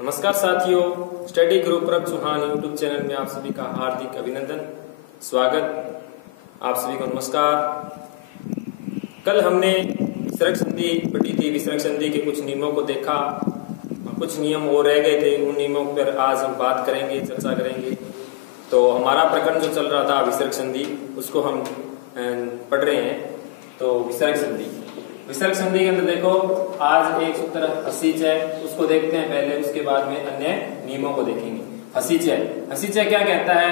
नमस्कार साथियों, study group रब चौहान यूट्यूब चैनल में आप सभी का हार्दिक अभिनंदन, स्वागत। आप सभी को नमस्कार। कल हमने विसर्ग संधि पढ़ी थी। विसर्ग संधि के कुछ नियमों को देखा, कुछ नियम और रह गए थे। उन नियमों पर आज हम बात करेंगे, चर्चा करेंगे। तो हमारा प्रकरण जो चल रहा था विसर्ग संधि, उसको हम पढ़ रहे हैं। तो विसर्ग संधि के अंदर देखो, आज एक सूत्र हसीच है, उसको देखते हैं पहले, उसके बाद में अन्य नियमों को देखेंगे। हसीच क्या कहता है?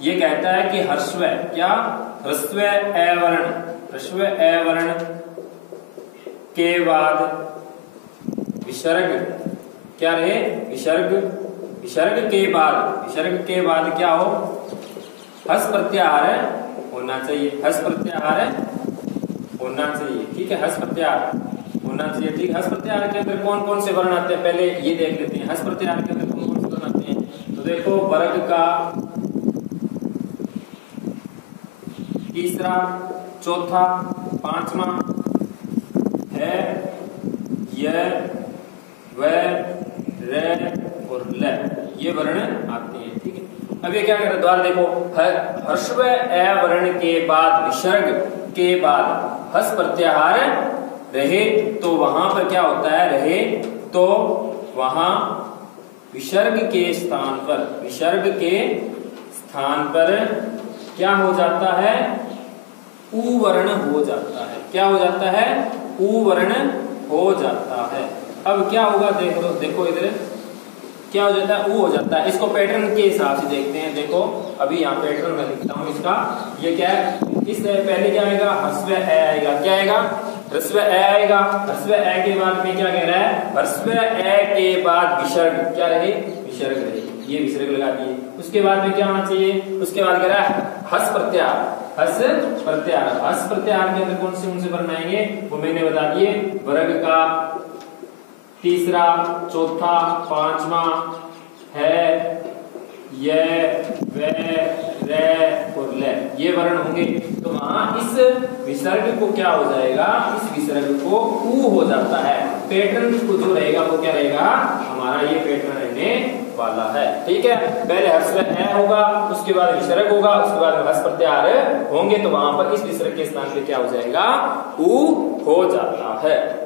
ये कहता है कि ह्रस्व क्या ह्रस्व ए वर्ण के बाद विसर्ग क्या रहे? विसर्ग के बाद क्या हो? हस प्रत्याहार होना चाहिए। हस प्रत्याहार होना चाहिए, ठीक है। हस प्रत्याहार होना चाहिए, ठीक। हस प्रत्याहार के अंदर कौन कौन से वर्ण आते हैं पहले ये देख लेते हैं। हस प्रत्याहार के अंदर कौन कौन से वर्ण आते हैं? तो देखो, वर्ग का, तीसरा, चौथा, पांचवा है, य, व, र और ल, ये वर्ण आते हैं, ठीक है। अब ये क्या कर रहे हैं? द्वारा देखो, ह्रस्व ए वर्ण के बाद विसर्ग के बाद हस प्रत्याहार रहे तो वहां पर क्या होता है? रहे तो वहां विसर्ग के स्थान पर क्या हो जाता है? उ वर्ण हो जाता है। क्या हो जाता है? उ वर्ण हो जाता है। अब क्या होगा? देखो इधर क्या हो जाता है? उ हो जाता है। इसको पैटर्न के हिसाब से देखते हैं। देखो, अभी यहाँ पैटर्न में लिखता हूँ इसका। ये क्या है? इस पहले क्या आएगा? ह्रस्व ए आएगा। क्या आएगा? ह्रस्व ए आएगा। ह्रस्व ए के बाद में क्या कह रहा है? ह्रस्व ए के बाद विसर्ग क्या रहे? विसर्ग रहे। ये विसर्ग लगा दिए। उसके बाद में क्या होना चाहिए? उसके बाद कह रहा है हस प्रत्याहार। हस प्रत्याहार के अंदर कौन से वर्ण आएंगे? वो मैंने बता दिए। वर्ग का, तीसरा, चौथा, पांचवा है, य, व, र और ल, ये वर्ण होंगे। तो वहां इस विसर्ग को क्या हो जाएगा? इस विसर्ग को उ हो जाता है। पैटर्न को जो रहेगा वो क्या रहेगा? हमारा ये पैटर्न रहने वाला है, ठीक है। पहले ह्रस्व ए होगा, उसके बाद विसर्ग होगा, उसके बाद हस प्रत्याहार होंगे। तो वहां पर इस विसर्ग के स्थान पे क्या हो जाएगा? उ हो जाता है।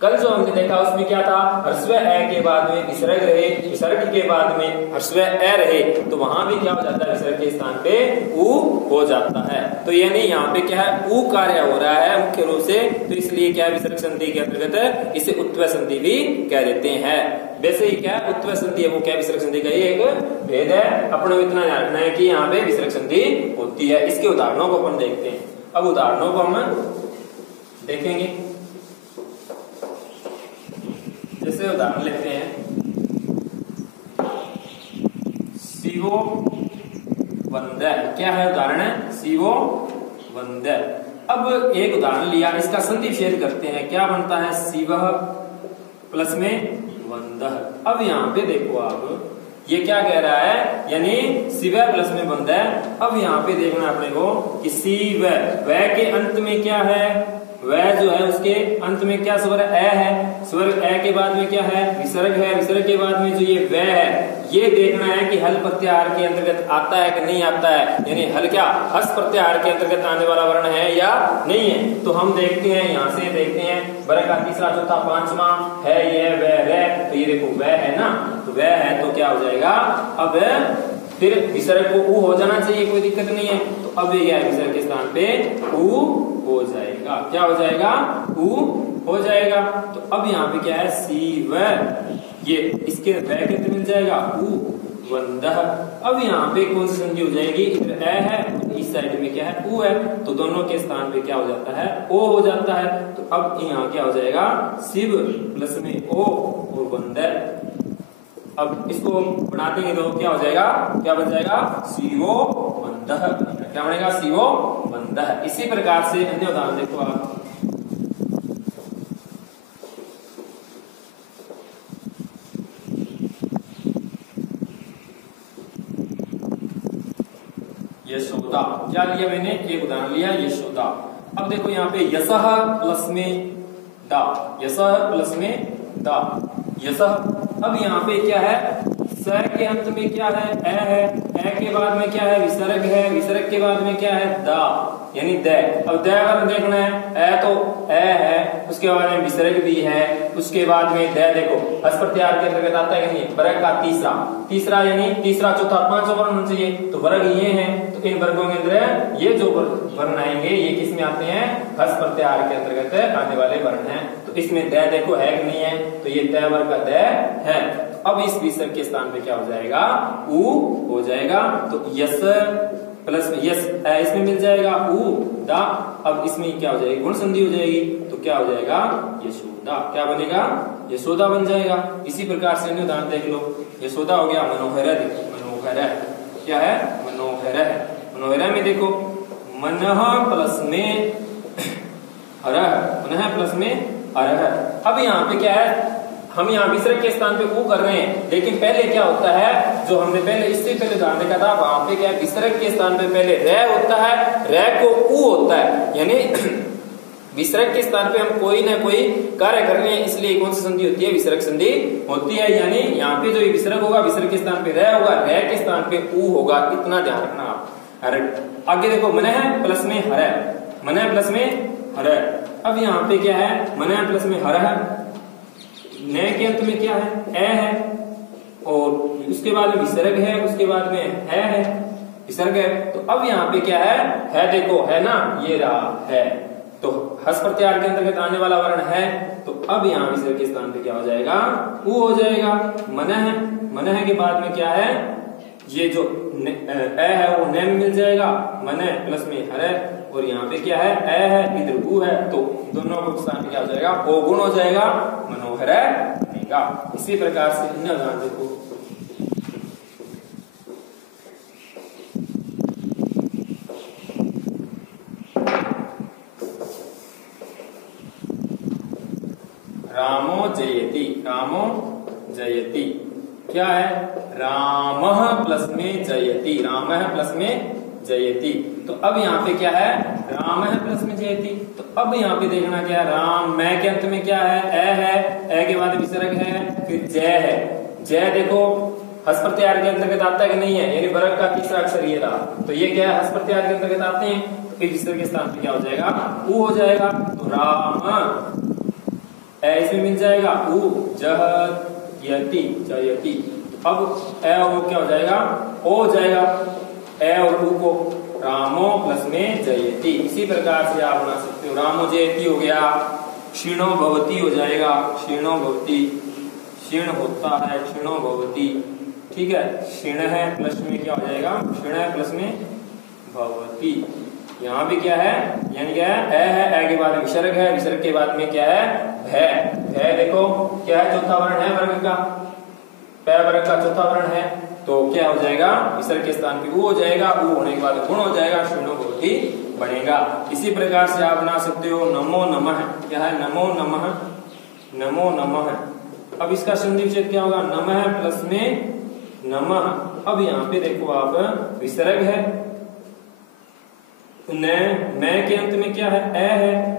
कल जो हमने देखा उसमें क्या था? ह्रस्व ए के बाद में विसर्ग रहे, विसर्ग के बाद में ह्रस्व ए रहे, तो वहां भी क्या हो जाता है? विसर्ग के स्थान पे उ हो जाता है। तो यानी यहाँ पे क्या है? उ कार्य हो रहा है मुख्य रूप से। तो इसलिए क्या, विसर्ग संधि के अंतर्गत इसे उत्वय संधि भी कह देते हैं। वैसे ही क्या उत्वय संधि है, वो क्या विसर्ग संधि का ही एक भेद है। अपने इतना ध्यान रखना है कि यहाँ पे विसर्ग संधि होती है। इसके उदाहरणों को अपन देखते हैं। अब उदाहरणों को हम देखेंगे। जैसे उदाहरण लेते हैं, शिवो वंदे। क्या है उदाहरण? है शिवो वंदे। अब एक उदाहरण लिया, इसका संधि विच्छेद करते हैं। क्या बनता है? शिव प्लस में वंदः। अब यहाँ पे देखो आप, ये क्या कह रहा है? यानी शिव प्लस में वंदे। अब यहाँ पे देखना अपने को कि शिव, व के अंत में क्या है? वह जो है उसके अंत में क्या स्वर ए है? स्वर ए के बाद में क्या है? विसर्ग है। विसर्ग के बाद में जो ये वह है, ये देखना है कि हल प्रत्याहार के अंतर्गत आता है कि नहीं आता है। यानी हल क्या हस प्रत्याहार के अंतर्गत आने वाला वर्ण है या नहीं है। तो हम देखते हैं, यहाँ से देखते हैं। वर्ग का तीसरा, चौथा, पांचवा है, ये, वह, रे। तो ये देखो वह है ना, तो वह है तो क्या हो जाएगा? अब फिर विसर्ग को उ हो जाना चाहिए, कोई दिक्कत नहीं है। तो अब ये विसर्ग के स्थान पे उ हो जाएगा। क्या हो जाएगा? उ हो जाएगा। तो अब यहाँ पे क्या है? शिव, ये इसके वह कितने मिल जाएगा? उ वंदः। अब यहाँ पे कौन सी संधि हो जाएगी? इधर ए है, इस साइड में क्या है? उ है। तो दोनों के स्थान पे क्या हो जाता है? ओ हो जाता है। तो अब यहाँ क्या हो जाएगा? शिव प्लस में ओ और वंदः। अब इसको बना देंगे तो क्या हो जाएगा? क्या बन जाएगा? शिवो वंदः। क्या बनेगा? शिवो वंदः। इसी प्रकार से अन्य उदाहरण देखो आप। यशोदा। क्या लिया मैंने? एक उदाहरण लिया, यशोदा। अब देखो यहाँ पे यशः प्लस में दा, यशः प्लस में दा, यशः। अब यहाँ पे क्या है, स के अंत में क्या है, ए के बाद में क्या है, विसर्ग है, विसर्ग के बाद में क्या है, दा यानी द। अब द अगर देखना है, ए तो ए है, उसके बाद में विसर्ग भी है, उसके बाद में द देखो हस प्रत्याहार के अंतर्गत आता है कि नहीं, वर्ग का तीसरा यानी तीसरा चौथा पांचवा वर्ण होना चाहिए, तो वर्ग ये है। तो इन वर्गों के अंदर ये जो वर्ण आएंगे ये किस में आते हैं, हस प्रत्याहार के अंतर्गत आने वाले वर्ण हैं। तो इसमें द देखो है कि नहीं है, तो ये द वर्ग का द है। अब इस विसर्ग के स्थान पे क्या हो जाएगा, ऊ हो जाएगा। तो यस प्लस यस इसमें मिल जाएगा ऊ दा। अब इसमें क्या हो जाएगी, गुण संधि हो जाएगी, तो क्या हो जाएगा, यशोदा। क्या बनेगा, यशोदा बन जाएगा। इसी प्रकार से अन्य उदाहरण देख लो, यशोदा हो गया, मनोहर देखो, मनोहर क्या है, मनोहर है। मनोहर में देखो मनः प्लस में हरः, मनः प्लस में हरः। अब यहाँ पे क्या है, हम यहाँ विसर्ग के स्थान पे ऊ कर रहे हैं, लेकिन पहले क्या होता है, जो हमने पहले इससे पहले उदाहरण देखा था, वहां पे क्या है, विसर्ग के स्थान पे पहले रे होता है, रे को ऊ होता है। यानी विसर्ग के स्थान पे हम कोई ना कोई कार्य कर रहे हैं, इसलिए कौन सी संधि होती है, विसर्ग संधि होती है। यानी यहाँ पे जो विसर्ग होगा, विसर्ग के स्थान पे रे होगा, रे के स्थान पे ऊ होगा, इतना ध्यान रखना आप। आगे देखो मनः प्लस में हरः, मनः प्लस में हरः। अब यहाँ पे क्या है, मनः प्लस में हरः, न के अंत में क्या है, ए है, और उसके बाद में विसर्ग है, उसके बाद में है विसर्ग है। तो अब यहाँ पे क्या है देखो, है ना, ये रहा है, तो हस प्रत्याहार के अंतर्गत आने वाला वर्ण है। तो अब यहाँ विसर्ग के स्थान पे क्या हो जाएगा, ऊ हो जाएगा। मनः, मनः के बाद में क्या है, ये जो ए है वो न में मिल जाएगा, मनः प्लस में हरः, और यहाँ पे क्या है, ए है, इधर ऊ है, तो दोनों को स्थान पे क्या हो जाएगा, ओ गुण हो जाएगा, मनोहर बनेगा। इसी प्रकार से अन्य उदाहरण देखो, रामो जयति, रामो जयति क्या है, रामः प्लस में जयति, रामः प्लस में जयति। तो अब यहाँ पे क्या है, रामः प्लस में जयति। तो अब यहाँ पे देखना क्या है, राम मैं के अंत में क्या है, ए के बाद विसर्ग है, फिर जय है। जय देखो हस प्रत्याहार के अंतर्गत आता है कि नहीं है, यानी वर्ग का तीसरा अक्षर ये रहा, तो ये क्या है, हस प्रत्याहार के अंतर्गत आते हैं, तो इस विसर्ग के स्थान पे क्या हो जाएगा, ऊ हो जाएगा। तो राम इसमें मिल जाएगा ऊ, जयति जयति। अब ए वो क्या हो जाएगा, ओ हो जाएगा, ए और ऊ को रामो प्लस में जयति। इसी प्रकार से आप बना सकते हो, रामो जयति हो गया, क्षीणो भवति हो जाएगा, क्षीणो भवति, क्षीण होता है, क्षीणो भवति, ठीक है। क्षीण है प्लस में क्या हो जाएगा, क्षीण है प्लस में भवति। यहाँ भी क्या है, यानी क्या है, ए के बाद विसर्ग है, विसर्ग के बाद में क्या है, भय। भय देखो क्या है, चौथा वर्ण है वर्ग का, पै वर्ग का चौथा वर्ण है, तो क्या हो जाएगा, विसर्ग के स्थान पे ऊ हो जाएगा, ऊ होने के बाद गुण हो जाएगा, क्षीणो भवति बनेगा। इसी प्रकार से आप बना सकते हो, नमो नमः, क्या है, नमो नमः, नमो नमः। अब इसका संधि विच्छेद क्या होगा, नमः प्लस में नमः। अब यहाँ पे देखो आप, विसर्ग है, न मैं के अंत में क्या है,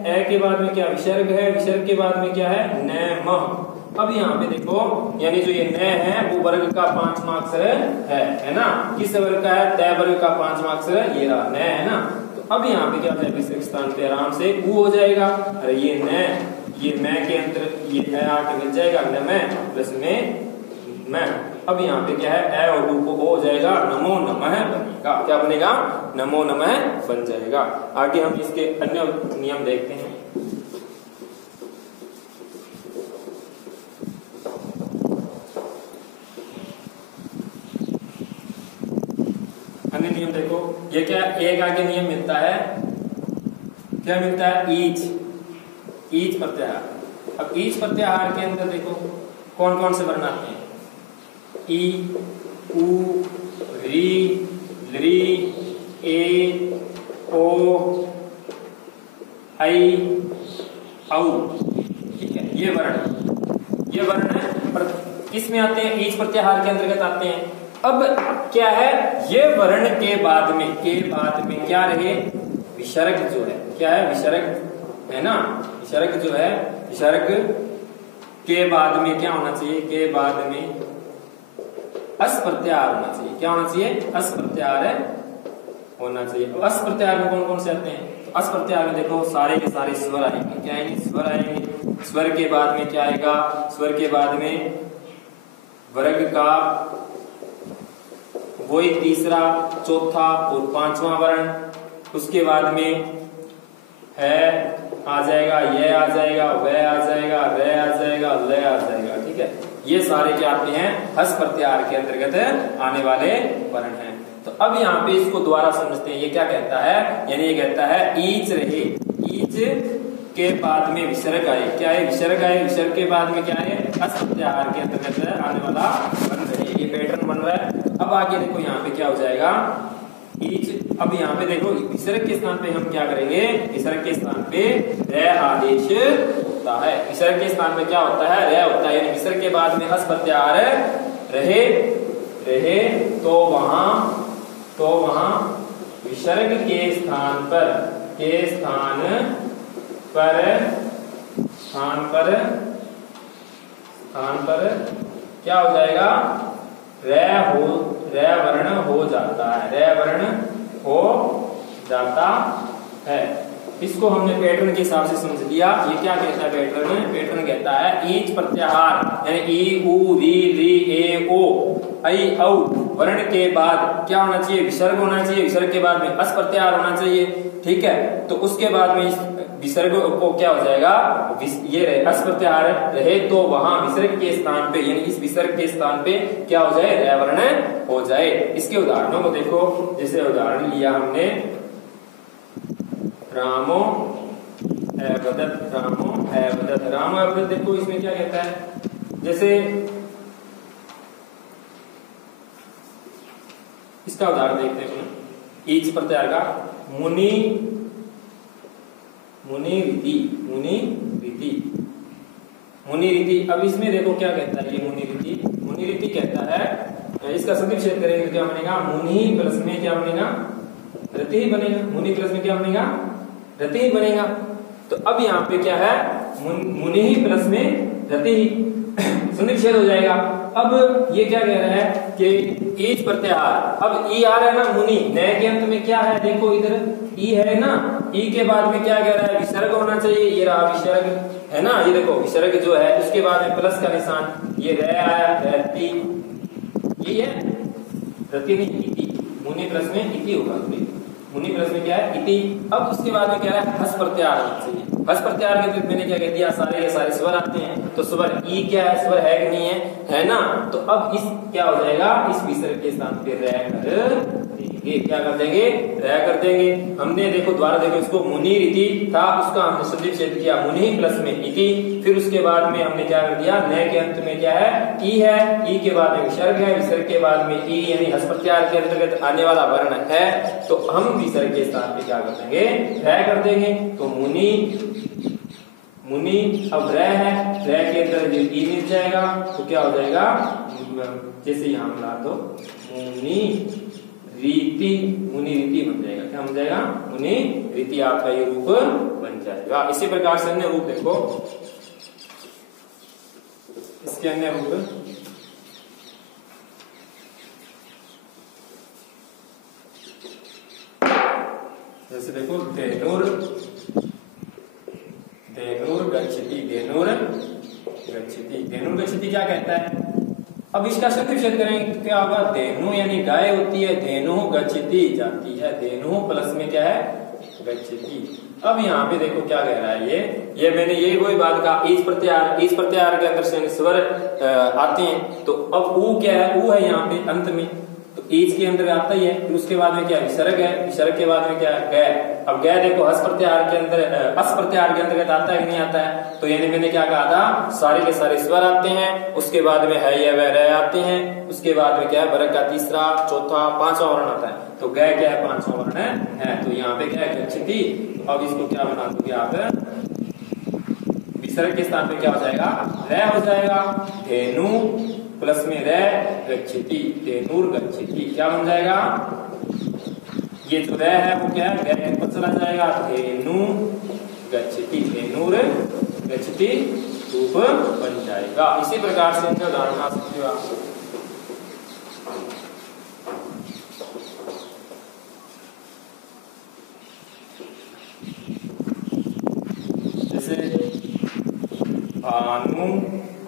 ए के बाद में क्या विसर्ग है, विसर्ग के बाद में क्या है, न मह। अब यहाँ पे देखो, यानी जो ये न है वो वर्ग का पांचवा अक्षर है ना, किस वर्ग का है, तय वर्ग का पांचवा अक्षर ये रहा, न है ना। तो अब यहाँ पे क्या हो जाएगा, विसर्ग स्थान पे आराम से ऊ हो जाएगा, अरे ये न, ये मैं के अंतर ये आके मिल जाएगा, न मैं प्लस में मैं। अब यहाँ पे क्या है, ए और ऊ को ओ हो जाएगा, नमो नमः बनेगा। क्या बनेगा, नमो नमः बन जाएगा। आगे हम इसके अन्य नियम देखते हैं। अन्य नियम देखो, ये क्या, एक आगे नियम मिलता है, क्या मिलता है, ईच, ईच प्रत्याहार। अब ईच प्रत्याहार के अंदर देखो कौन कौन से वर्ण आते हैं, ई, उ, री, लृ, ए, ओ, आई, औ, ठीक है। ये वर्ण किसमें आते हैं, ईच प्रत्याहार के अंतर्गत आते हैं। अब क्या है, ये वर्ण के बाद में क्या रहे, विसर्ग जो है, क्या है, विसर्ग है ना, विसर्ग जो है, विसर्ग के बाद में क्या होना चाहिए, के बाद में अस प्रत्याहार होना चाहिए। क्या होना चाहिए, अस प्रत्याहार होना चाहिए। तो अस प्रत्याहार में कौन कौन से आते हैं, तो अस प्रत्याहार में देखो सारे के सारे स्वर आएंगे। क्या आएंगे, स्वर आएंगे। स्वर के बाद में क्या आएगा, स्वर के बाद में वर्ग का वही तीसरा, चौथा और पांचवा वर्ण। उसके बाद में है आ जाएगा, यह आ जाएगा, वह आ जाएगा, रे आ जाएगा, ल आ जाएगा। ठीक है, ये सारे क्या आते हैं, हस प्रत्याहार के अंतर्गत आने वाले वर्ण हैं। तो अब यहाँ पे इसको दोबारा समझते हैं। ये क्या कहता है, यानी ये कहता है ईच रहे, ईच के बाद में विसर्ग आए। क्या है, विसर्ग आए। विसर्ग के बाद में क्या है, हस प्रत्याहार के अंतर्गत आने वाला वर्ण रहे। ये पैटर्न बन रहा है। अब आगे देखो यहाँ पे क्या हो जाएगा, ईच। अब यहाँ पे देखो विसर्ग के स्थान पे हम क्या करेंगे, विसर्ग के स्थान पे रे आदेश होता है। विसर्ग के स्थान पे क्या होता है, रे होता है। यानी विसर्ग के बाद में हस प्रत्याहार रहे रहे तो वहां विसर्ग के स्थान पर क्या हो जाएगा, रे वर्ण हो जाता है। रे वर्ण हो जाता है। इसको हमने पैटर्न के हिसाब से समझ लिया। ये क्या कहता है पैटर्न, पैटर्न कहता है ईच प्रत्याहार यानी ई उ री री ए ओ ऐ औ वर्ण के बाद क्या होना चाहिए, विसर्ग होना चाहिए। विसर्ग के बाद में अस प्रत्याहार होना चाहिए। ठीक है, तो उसके बाद में इस विसर्ग को क्या हो जाएगा, ये रहे अस प्रत्याहार रहे तो वहां विसर्ग के स्थान पे यानी इस विसर्ग के स्थान पे क्या हो जाए, रे वर्ण हो जाए। इसके उदाहरणों को देखो। जैसे उदाहरण लिया हमने रामो है वदत, रामो है वदत। रामो है वदत, देखो इसमें क्या कहता है। जैसे इसका उदाहरण देखते हैं ईच प्रत्याहार का, मुनि रीति, मुनि रीति। अब इसमें देखो क्या कहता है ये मुनि रीति कहता है, इसका संक्षेप करेंगे क्या बनेगा, मुनि प्लस में क्या बनेगा, रति ही बनेगा। मुनि प्लस में क्या बनेगा, रति ही बनेगा। तो अब यहाँ पे क्या है, मुनि ही प्लस में रति ही संक्षेप हो जाएगा। अब ये क्या कह रहा है कि ईच प्रत्याहार, अब ई आ रहा है ना मुनि, नए के अंत में क्या है, देखो इधर ई है ना, ई के बाद में क्या कह रहा है, विसर्ग होना चाहिए। ये रहा विसर्ग है ना, ये देखो विसर्ग जो है उसके बाद में प्लस का निशान, ये रे आया, रति, ये है रति नहीं इति। मुनि प्लस में इति होगा, मुनि प्लस में क्या है, इति। अब उसके बाद में क्या है, हस प्रत्याहार होना चाहिए। हस प्रत्याहार के अंतर्गत मैंने क्या कह दिया, सारे के सारे स्वर आते हैं। तो स्वर ई क्या है, स्वर है कि नहीं है ना। तो अब इस क्या हो जाएगा, इस विसर्ग के स्थान पे रे कर देंगे। क्या कर देंगे, रे कर देंगे। हमने देखो द्वारा देखो इसको मुनि रीति था, उसका हमने संक्षेप किया मुनि प्लस में इति। फिर उसके बाद में हमने क्या कर दिया, नए के अंत में क्या है, ई है, ई के बाद में विसर्ग है, विसर्ग के बाद में ई यानी हस प्रत्याहार के अंतर्गत आने वाला वर्ण है। तो हम विसर्ग के स्थान पे क्या कर देंगे, रे कर देंगे। तो मुनि अब रे है, रे के अंदर ई मिल जाएगा तो क्या हो जाएगा, जैसे यहां मिला दो मुनि रीति बन जाएगा। क्या बन जाएगा, मुनि रीति आपका ये रूप बन जाएगा। इसी प्रकार से अन्य रूप देखो, इसके अन्य रूप जैसे देखो धेनुर गच्छति, धेनुर गच्छति क्या कहता है। अब इसका संक्षेप करेंगे क्या होगा, धेनु यानी गाय होती है, धेनु गच्छति जाती है, धेनु प्लस में क्या है, गच्छति। अब यहाँ पे देखो क्या कह रहा है, ये मैंने ये वही बात कहा, ईच प्रत्याहार के अंदर से स्वर आते हैं। तो अब ऊ क्या है, ऊ है यहाँ पे अंत में, तो ईच के अंदर आता ही है। फिर उसके बाद में क्या है, विसर्ग है, विसर्ग के बाद में क्या है, गय। अब गय देखो हस प्रत्याहार के अंदर, अस प्रत्याहार के अंतर्गत आता है कि नहीं आता है। तो यानी मैंने क्या कहा था, सारे के सारे स्वर आते हैं। उसके बाद में है ये वह रह आते हैं। उसके बाद में क्या है, वर्ग का तीसरा, चौथा, पांचवा वर्ण आता है। तो गय क्या है, पांचवा वर्ण है। तो यहाँ पे क्या है, गच्छति। अब इसको क्या बना दोगे आप, विसर्ग के स्थान पे क्या हो जाएगा, रे हो जाएगा। धेनु प्लस में रे गच्छति, धेनुर गच्छति क्या बन जाएगा, ये जो रे है वो क्या है, गय पर चला जाएगा, धेनु गच्छति, धेनुर गच्छति रूप बन जाएगा। इसी प्रकार से इनका उदाहरण बना सकते हो आप। जैसे भानु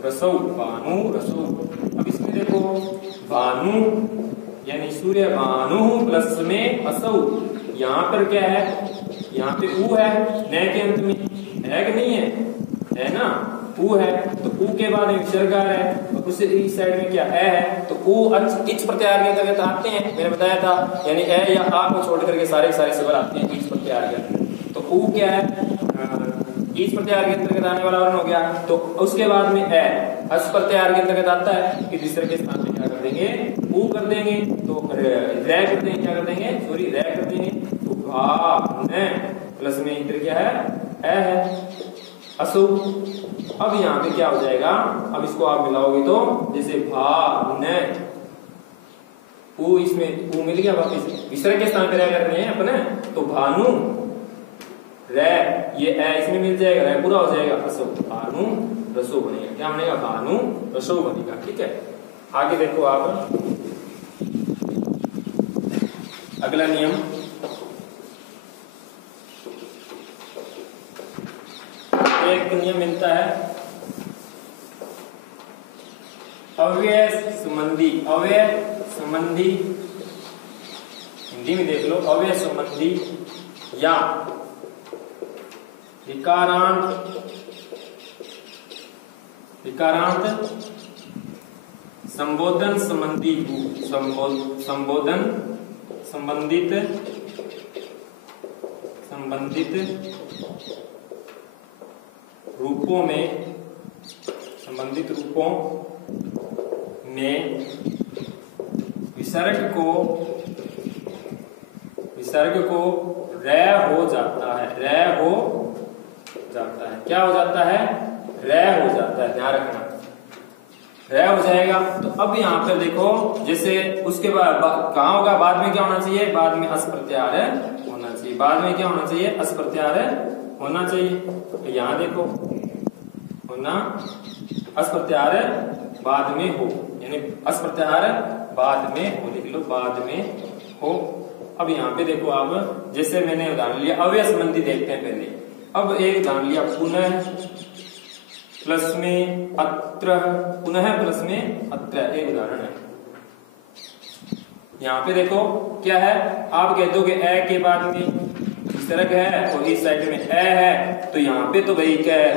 रसौ, भानु रसौ। अब इसमें देखो भानु यानी सूर्य, भानु प्लस में असौ, यहाँ पर क्या है, यहाँ पे ऊ है न के अंत में, है कि नहीं है ना, ऊ है तो ऊ के बाद विसर्ग है और उससे इस साइड में क्या है, तो ऊ इच प्रत्याहार के अंतर्गत आते हैं, मैंने बताया था, यानी ए या आ को छोड़ करके सारे स्वर आते हैं इच प्रत्याहार के अंतर्गत। तो ऊ क्या है, इच प्रत्याहार के अंतर्गत आने वाला वर्ण हो गया। तो उसके बाद में ए अस प्रत्याहार के अंतर्गत आता है कि तीसरे के स्थान पे क्या कर देंगे, ऊ कर देंगे, तो रै कर देंगे, क्या कर देंगे, सॉरी रै कर देंगे। तो भा न प्लस में इधर क्या है, ए है असु। अब यहाँ पे क्या हो जाएगा, अब इसको आप मिलाओगे तो जैसे भा न ऊ, इसमें ऊ मिल गया, वापिस विसर्ग के स्थान पे रै करने हैं अपने, तो भानु रै, ये ए इसमें मिल जाएगा, रै पूरा हो जाएगा, असो भानु रसो बनेगा। क्या बनेगा, भानु रसो बनेगा। ठीक है, आगे देखो आप अगला नियम, एक नियम मिलता है अव्यय संबंधी, अव्यय संबंधी हिंदी में देख लो, अव्यय संबंधी या विकारांत संबोधन संबंधी, संबोधन संबंधित रूपों में, संबंधित रूपों में विसर्ग को रै हो जाता है, रै हो जाता है। क्या हो जाता है, रै हो जाता है, ध्यान रखना रै हो जाएगा। तो अब यहाँ पर देखो, जैसे उसके बाद कहाँ होगा, बाद में क्या होना चाहिए, बाद में अस प्रत्याहार होना चाहिए, बाद में क्या होना चाहिए, अस प्रत्याहार होना चाहिए। तो यहाँ देखो होना अस प्रत्याहार बाद में हो, यानी अस प्रत्याहार बाद में हो, लिख लो बाद में हो। अब यहाँ पे देखो आप, जैसे मैंने उदाहरण लिया अव्यय संबंधी, देखते हैं पहले। अब एक उदाहरण लिया पुनः प्लस में अत्र, पुनः प्लस में अत्र, एक उदाहरण है। यहाँ पे देखो क्या है, आप कह दोगे ए के बाद में विसर्ग है और इस साइड में ए है, तो यहाँ पे तो भाई क्या है,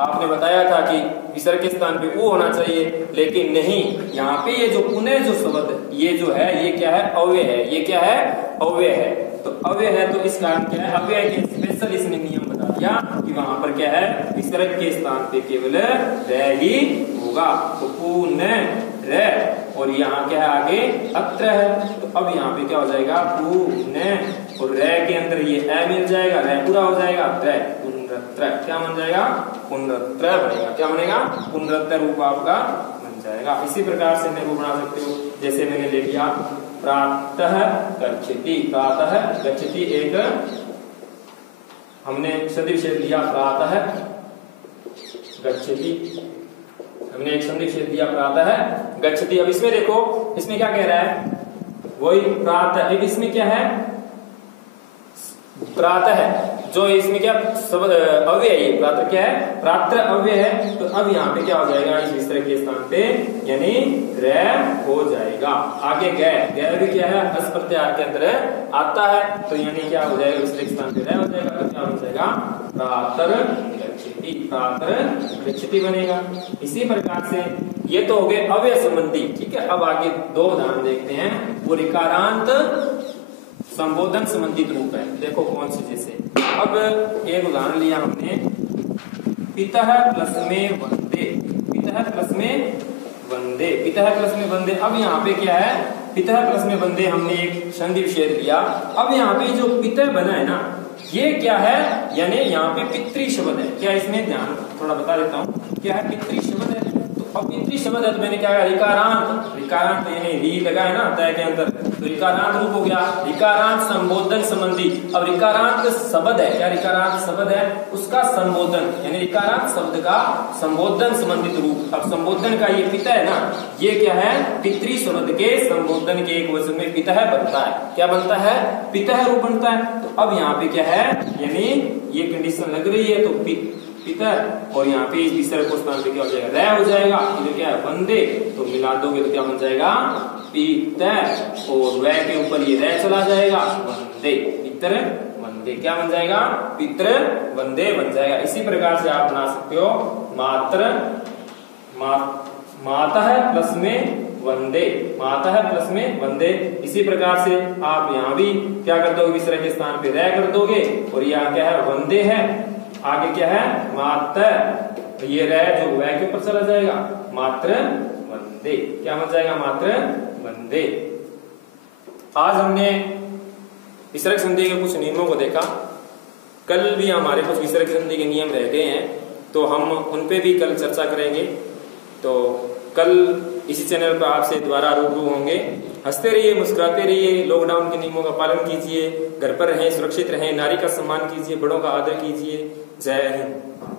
आपने बताया था कि विसर्ग के स्थान पे ऊ होना चाहिए, लेकिन नहीं, यहाँ पे ये जो पुनः जो शब्द ये जो है, ये क्या है, अव्यय है, ये क्या है, अव्यय है। तो अव्यय है तो इस कारण क्या है, अव्यय के स्पेशल इसने नियम बता दिया कि वहां पर क्या है, विसर्ग के स्थान पे केवल रै ही होगा। तो पुनः रै, और यहाँ क्या है आगे अत्र है, तो अब यहाँ पे क्या हो जाएगा, पुनः, और रै के अंदर ये ए मिल जाएगा, रै पूरा हो जाएगा, त्रय पुनरत्र, क्या बन जाएगा, पुनरत्र बनेगा। क्या बनेगा, पुनरत्र रूप आपका बन जाएगा। इसी प्रकार से मैं वो बना सकते हो, जैसे मैंने ले लिया प्रातः गच्छति, प्रातः गच्छति, एक हमने संधि विच्छेद लिया, प्रातः गच्छति, हमने एक संधि विच्छेद दिया, प्रातः गच्छति। अब इसमें देखो, इसमें क्या कह रहा है, वही प्रातः, अब इसमें क्या है, प्रातः है, जो इसमें क्या अव्यय है, प्रातः क्या है, प्रातः अव्यय है। तो अब यहाँ पे क्या हो जाएगा, इस विसर्ग के स्थान पे यानी रै हो जाएगा। आगे गै भी क्या है, अस प्रत्याहार के अंदर आता है, तो यानी क्या हो जाएगा, विसर्ग के स्थान पे रै हो जाएगा, तो क्या हो जाएगा, प्रातर गच्छति, प्रातर गच्छति बनेगा। इसी प्रकार से ये तो हो गए अव्यय संबंधी। ठीक है, अब आगे दो उदाहरण देखते हैं, वो ऋकारांत संबोधन संबंधित रूप है। देखो कौन से, जैसे अब एक उदाहरण लिया हमने, पितः प्लस में वंदे, पितः प्लस में वंदे, पितः प्लस में वंदे। अब यहाँ पे क्या है, पितः प्लस में वंदे, हमने एक संधि विच्छेद लिया। अब यहाँ पे जो पितः बना है ना, ये क्या है, यानी यहाँ पे पितृ शब्द है। क्या इसमें ध्यान थोड़ा बता देता हूँ, क्या है, पितृ शब्द है। तो अब पितृ शब्द है तो मैंने क्या कहा, रिकारांत, रिकारांत यानी री लगाए ना तय के अंदर, तो रिकारांत रूप हो गया। रिकारांत संबोधन संबंधी, अब रिकारांत शब्द है, क्या रिकारांत शब्द है, उसका संबोधन यानी रिकारांत शब्द का संबोधन संबंधित रूप। अब संबोधन का ये पिता है ना, ये क्या है, पितृ शब्द के संबोधन के एक वचन में पिता बनता है, क्या बनता है, पिता रूप बनता है। तो अब यहाँ पे क्या है, यानी ये कंडीशन लग रही है, तो पितर, और यहाँ पे इस विसर्ग को स्थान पे क्या हो जाएगा, रह हो जाएगा, इधर क्या है वंदे, तो मिला दोगे तो क्या बन जाएगा, पितर, और वह के ऊपर ये रह चला जाएगा, वंदे, पितर वंदे, क्या बन जाएगा, पितर वंदे बन जाएगा। इसी प्रकार से आप बना सकते हो मात्र, माता है प्लस में वंदे, माता है प्लस में वंदे। इसी प्रकार से आप यहाँ भी क्या कर दोगे, विसर्ग के स्थान पे रह कर दोगे, और यहाँ क्या है, वंदे है, आगे क्या है, मात्र, ये रह जो वह के ऊपर चला जाएगा, मात्र वंदे, क्या बन जाएगा, मात्र वंदे। आज हमने विसर्ग संधि के कुछ नियमों को देखा, कल भी हमारे कुछ विसर्ग संधि के नियम रह गए हैं, तो हम उन पे भी कल चर्चा करेंगे। तो कल इसी चैनल पर आपसे दोबारा रूबरू होंगे। हंसते रहिए, मुस्कुराते रहिए, लॉकडाउन के नियमों का पालन कीजिए, घर पर रहें, सुरक्षित रहें, नारी का सम्मान कीजिए, बड़ों का आदर कीजिए। जय हिंद।